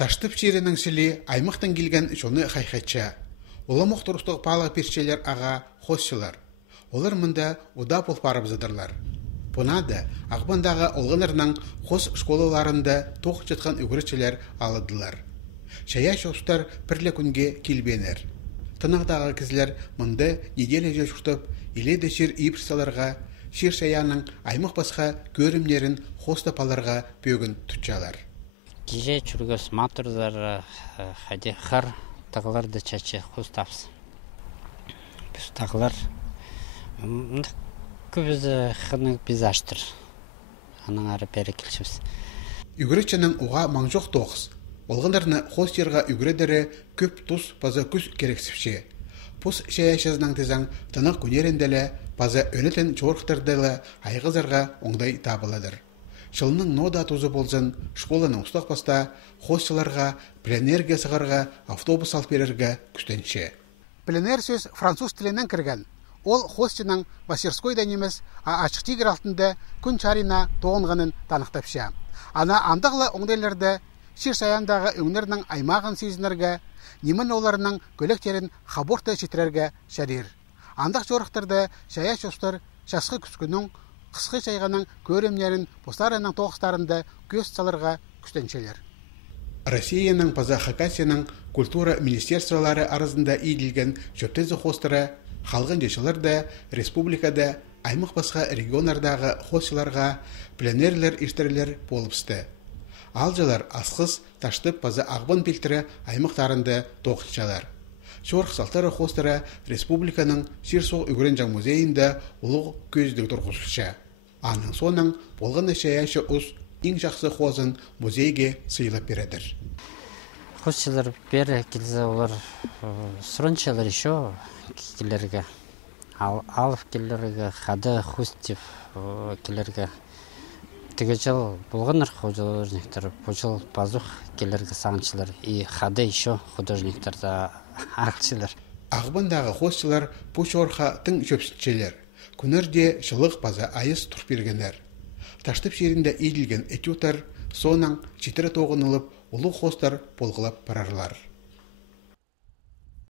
Таштып шерінің сілі аймақтан келген жоны хайхача. Оламық тұрыстық палық першелер аға хосшылар. Олар мұнда ұда бол барыбызыдырлар. Бұнады ағбандағы олғынырның хос школаларында тоқ жатқан үгірішелер алыдылар. Шая шоқстар пірлі күнге келбенер. Тынағдағы кізлер мұнда неделі же жұқтып, иледі шер ипрсаларға, шер шаяның аймақ басқа көрімнерін хостапаларға бөгін тұтчалар. Кеже чүргөс матурдар хади хар тағылар да чачы хост тапсы. Біз тағылар көбізі қының біз аштыр. Аның ары бәрі келшіміз. Үгірішчінің уға маңжоқ тоқыз. Олғындарны хост ерға үгіредері көп тұс база күз керексіпше. Пұс шаяшызның тезаң тынық көнерінділі база өнітін чорықтырдылы айғызарға оңдай табыладыр. Шылының нода тузы болсын, школаның ұстақ баста хостчыларға, пленерге сығарға, автобус алып берерге күстенше. Пленер сөз француз тілінен кірген. Ол хостчының мастерской дәнеміз ашық тигір алтында күн чарина тоғынғанын танықтапша. Ана андағылы оңдайларды шер саяндағы өңнерінің аймағын сезінерге, немін оларының көлектерін хаборты шетірерге шәрер. Андақ жорықтырды шая шостыр шасқы күскінің қысқы шайғаның көрімнерін постарының тоғыстарында көз салырға күстеншелер. Россияның паза Хакасияның культура министерстволары арасында иілген жөптезі хостыры халғын жешілерді республикада аймақ басқа регионардағы хостчыларға пленерлер иштерлер болыпсты. Алжалар асқыз таштып паза ағбан пелтірі аймақтарында тоқытшалар. Шорқ салтары хостары республиканың Шерсоқ үгірінжан музейінде ұлық көздік тұрғызылшы. Аның соның болғаны шаяшы ұс ең жақсы хозын музейге сыйлап бередір. Хостчылар бәрі келді олар сұрыншалар еще келерге. Алып келерге, қады хостив келерге. Тігі жыл болғаныр художниктар, бұл жыл базух келерге саңшылар. И қады еще художниктарда арқшылар. Ағбандағы хостчылар пұшорға тың жөпсітшелер. Күнірде жылық база айыз тұр бергенер. Таштып жерінде еділген этютар, соның жетірі тоғынылып, ұлы хостар болғылап барарлар.